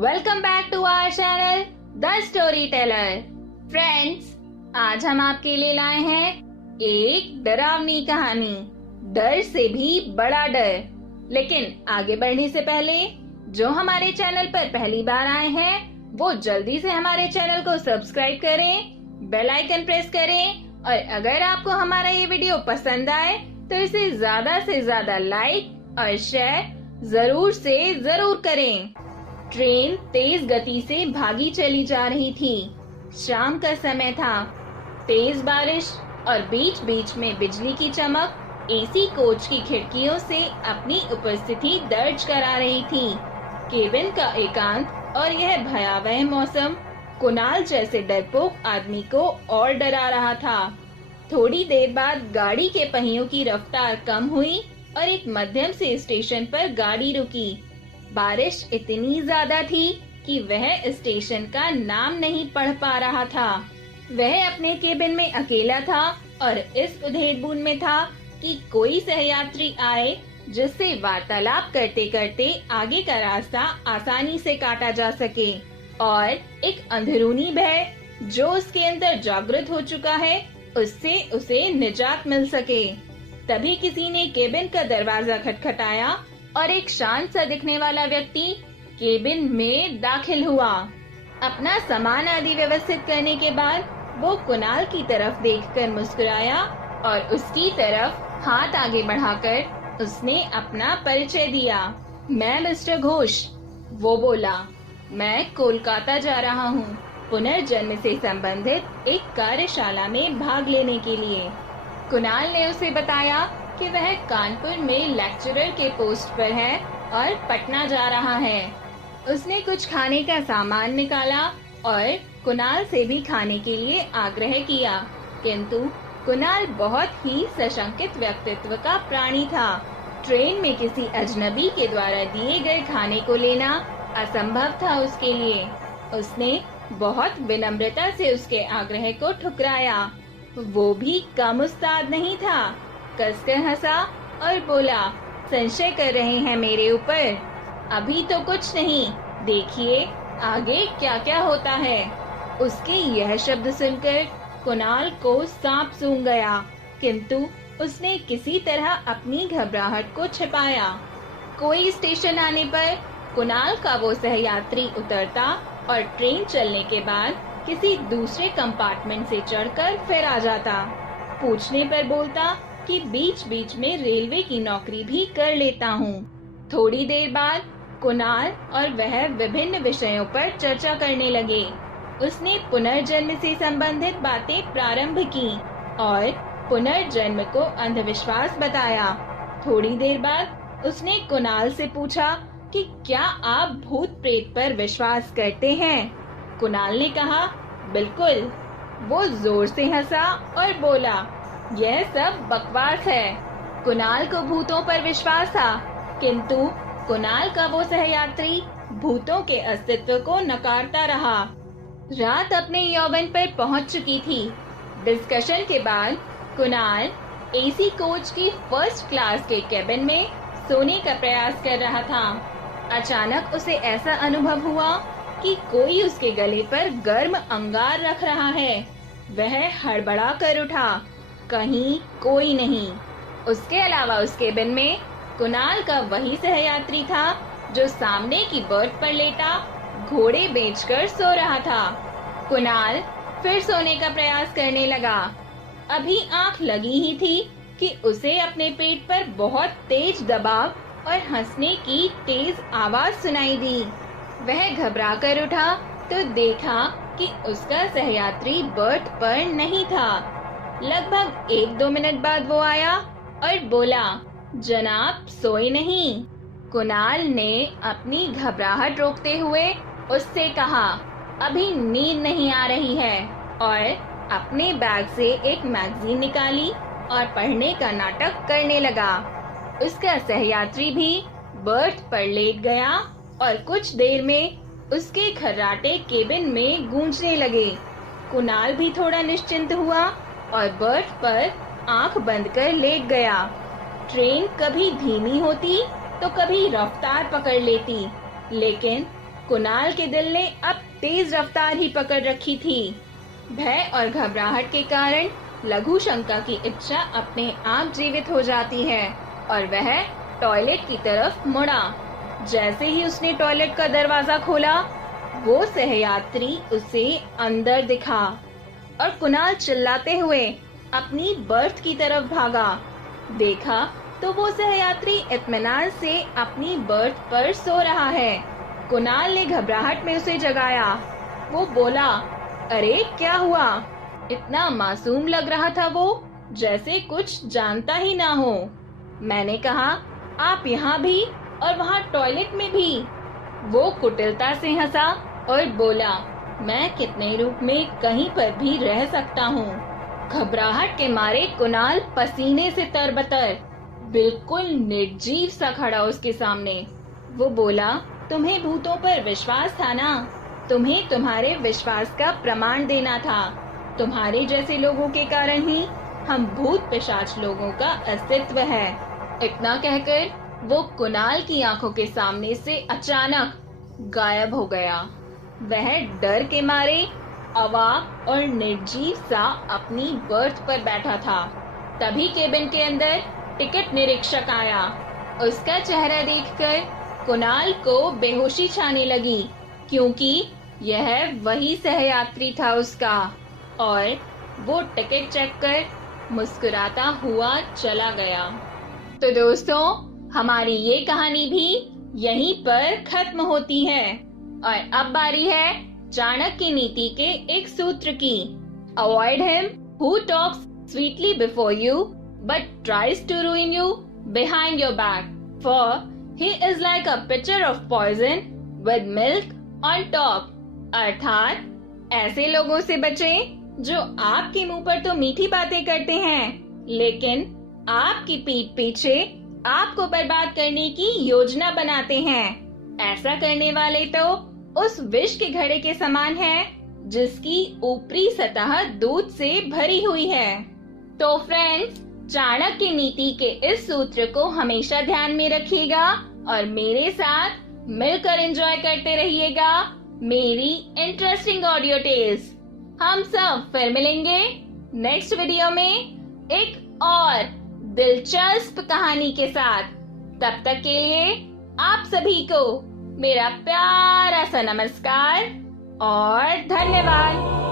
Welcome back to our channel the story teller. Friends, आज हम आपके लिए लाए हैं एक डरावनी कहानी, डर से भी बड़ा डर। लेकिन आगे बढ़ने से पहले जो हमारे चैनल पर पहली बार आए हैं वो जल्दी से हमारे चैनल को सब्सक्राइब करें, बेल आइकन प्रेस करें और अगर आपको हमारा ये वीडियो पसंद आए तो इसे ज्यादा से ज्यादा लाइक और शेयर जरूर से जरूर करें। ट्रेन तेज गति से भागी चली जा रही थी। शाम का समय था। तेज बारिश और बीच बीच में बिजली की चमक एसी कोच की खिड़कियों से अपनी उपस्थिति दर्ज करा रही थी। केबिन का एकांत और यह भयावह मौसम कुणाल जैसे डरपोक आदमी को और डरा रहा था। थोड़ी देर बाद गाड़ी के पहियों की रफ्तार कम हुई और एक मध्यम से स्टेशन पर गाड़ी रुकी। बारिश इतनी ज्यादा थी कि वह स्टेशन का नाम नहीं पढ़ पा रहा था। वह अपने केबिन में अकेला था और इस उधेड़-बुन में था कि कोई सहयात्री आए जिससे वार्तालाप करते करते आगे का रास्ता आसानी से काटा जा सके और एक अंदरूनी भय जो उसके अंदर जागृत हो चुका है उससे उसे निजात मिल सके। तभी किसी ने केबिन का दरवाजा खटखटाया और एक शांत सा दिखने वाला व्यक्ति केबिन में दाखिल हुआ। अपना सामान आदि व्यवस्थित करने के बाद वो कुणाल की तरफ देखकर मुस्कुराया और उसकी तरफ हाथ आगे बढ़ाकर उसने अपना परिचय दिया। मैं मिस्टर घोष, वो बोला। मैं कोलकाता जा रहा हूँ पुनर्जन्म से संबंधित एक कार्यशाला में भाग लेने के लिए। कुणाल ने उसे बताया कि वह कानपुर में लेक्चरर के पोस्ट पर है और पटना जा रहा है। उसने कुछ खाने का सामान निकाला और कुणाल से भी खाने के लिए आग्रह किया, किंतु कुणाल बहुत ही सशंकित व्यक्तित्व का प्राणी था। ट्रेन में किसी अजनबी के द्वारा दिए गए खाने को लेना असंभव था उसके लिए। उसने बहुत विनम्रता से उसके आग्रह को ठुकराया। वो भी कम उस्ताद नहीं था। कसकर हंसा और बोला, संशय कर रहे हैं मेरे ऊपर? अभी तो कुछ नहीं, देखिए आगे क्या क्या होता है। उसके यह शब्द सुनकर कुणाल को सांप सूंघ गया, किंतु उसने किसी तरह अपनी घबराहट को छिपाया। कोई स्टेशन आने पर कुणाल का वो सहयात्री उतरता और ट्रेन चलने के बाद किसी दूसरे कंपार्टमेंट से चढ़कर फिर आ जाता। पूछने पर बोलता कि बीच बीच में रेलवे की नौकरी भी कर लेता हूँ। थोड़ी देर बाद कुणाल और वह विभिन्न विषयों पर चर्चा करने लगे। उसने पुनर्जन्म से संबंधित बातें प्रारंभ की और पुनर्जन्म को अंधविश्वास बताया। थोड़ी देर बाद उसने कुणाल से पूछा कि क्या आप भूत प्रेत पर विश्वास करते हैं? कुणाल ने कहा, बिल्कुल। वो जोर से हंसा और बोला, यह सब बकवास है। कुणाल को भूतों पर विश्वास था, किंतु कुणाल का वो सहयात्री भूतों के अस्तित्व को नकारता रहा। रात अपने यौवन पर पहुंच चुकी थी। डिस्कशन के बाद कुणाल एसी कोच की फर्स्ट क्लास के केबिन में सोने का प्रयास कर रहा था। अचानक उसे ऐसा अनुभव हुआ कि कोई उसके गले पर गर्म अंगार रख रहा है। वह हड़बड़ा कर उठा, कहीं कोई नहीं। उसके अलावा उस केबिन में कुणाल का वही सहयात्री था जो सामने की बर्थ पर लेटा घोड़े बेचकर सो रहा था। कुणाल फिर सोने का प्रयास करने लगा। अभी आंख लगी ही थी कि उसे अपने पेट पर बहुत तेज दबाव और हंसने की तेज आवाज सुनाई दी। वह घबरा कर उठा तो देखा कि उसका सहयात्री बर्थ पर नहीं था। लगभग 1-2 मिनट बाद वो आया और बोला, जनाब सोए नहीं? कुणाल ने अपनी घबराहट रोकते हुए उससे कहा, अभी नींद नहीं आ रही है, और अपने बैग से एक मैगजीन निकाली और पढ़ने का नाटक करने लगा। उसका सहयात्री भी बर्थ पर लेट गया और कुछ देर में उसके खर्राटे केबिन में गूंजने लगे। कुणाल भी थोड़ा निश्चिंत हुआ और बर्थ पर आंख बंद कर लेट गया। ट्रेन कभी धीमी होती तो कभी रफ्तार पकड़ लेती, लेकिन कुणाल के दिल ने अब तेज रफ्तार ही पकड़ रखी थी। भय और घबराहट के कारण लघु शंका की इच्छा अपने आप जीवित हो जाती है और वह टॉयलेट की तरफ मुड़ा। जैसे ही उसने टॉयलेट का दरवाजा खोला, वो सहयात्री उसे अंदर दिखा और कुणाल चिल्लाते हुए अपनी बर्थ की तरफ भागा। देखा तो वो सहयात्री इत्मीनान से अपनी बर्थ पर सो रहा है। कुणाल ने घबराहट में उसे जगाया। वो बोला, अरे क्या हुआ? इतना मासूम लग रहा था वो, जैसे कुछ जानता ही ना हो। मैंने कहा, आप यहाँ भी और वहाँ टॉयलेट में भी। वो कुटिलता से हंसा और बोला, मैं कितने रूप में कहीं पर भी रह सकता हूँ। घबराहट के मारे कुणाल पसीने से तरबतर बिल्कुल निर्जीव सा खड़ा उसके सामने। वो बोला, तुम्हें भूतों पर विश्वास था ना? तुम्हें तुम्हारे विश्वास का प्रमाण देना था। तुम्हारे जैसे लोगों के कारण ही हम भूत पिशाच लोगों का अस्तित्व है। इतना कहकर वो कुणाल की आंखों के सामने से अचानक गायब हो गया। वह डर के मारे अवाक और निर्जीव सा अपनी बर्थ पर बैठा था। तभी केबिन के अंदर टिकट निरीक्षक आया। उसका चेहरा देखकर कुणाल को बेहोशी छाने लगी, क्योंकि यह वही सहयात्री था उसका। और वो टिकट चेक कर मुस्कुराता हुआ चला गया। तो दोस्तों, हमारी ये कहानी भी यहीं पर खत्म होती है और अब बारी है चाणक्य नीति के एक सूत्र की। Avoid him who talks sweetly before you but tries to ruin you behind your back, for he is like a pitcher of poison with milk on top। अर्थात ऐसे लोगों से बचें जो आपके मुंह पर तो मीठी बातें करते हैं, लेकिन आपकी पीठ पीछे आपको बर्बाद करने की योजना बनाते हैं। ऐसा करने वाले तो उस विष के घड़े के समान हैं, जिसकी ऊपरी सतह दूध से भरी हुई है। तो फ्रेंड्स, चाणक्य नीति के इस सूत्र को हमेशा ध्यान में रखिएगा और मेरे साथ मिलकर एंजॉय करते रहिएगा मेरी इंटरेस्टिंग ऑडियो टेल्स। हम सब फिर मिलेंगे नेक्स्ट वीडियो में एक और दिलचस्प कहानी के साथ। तब तक के लिए आप सभी को मेरा प्यारा सा नमस्कार और धन्यवाद।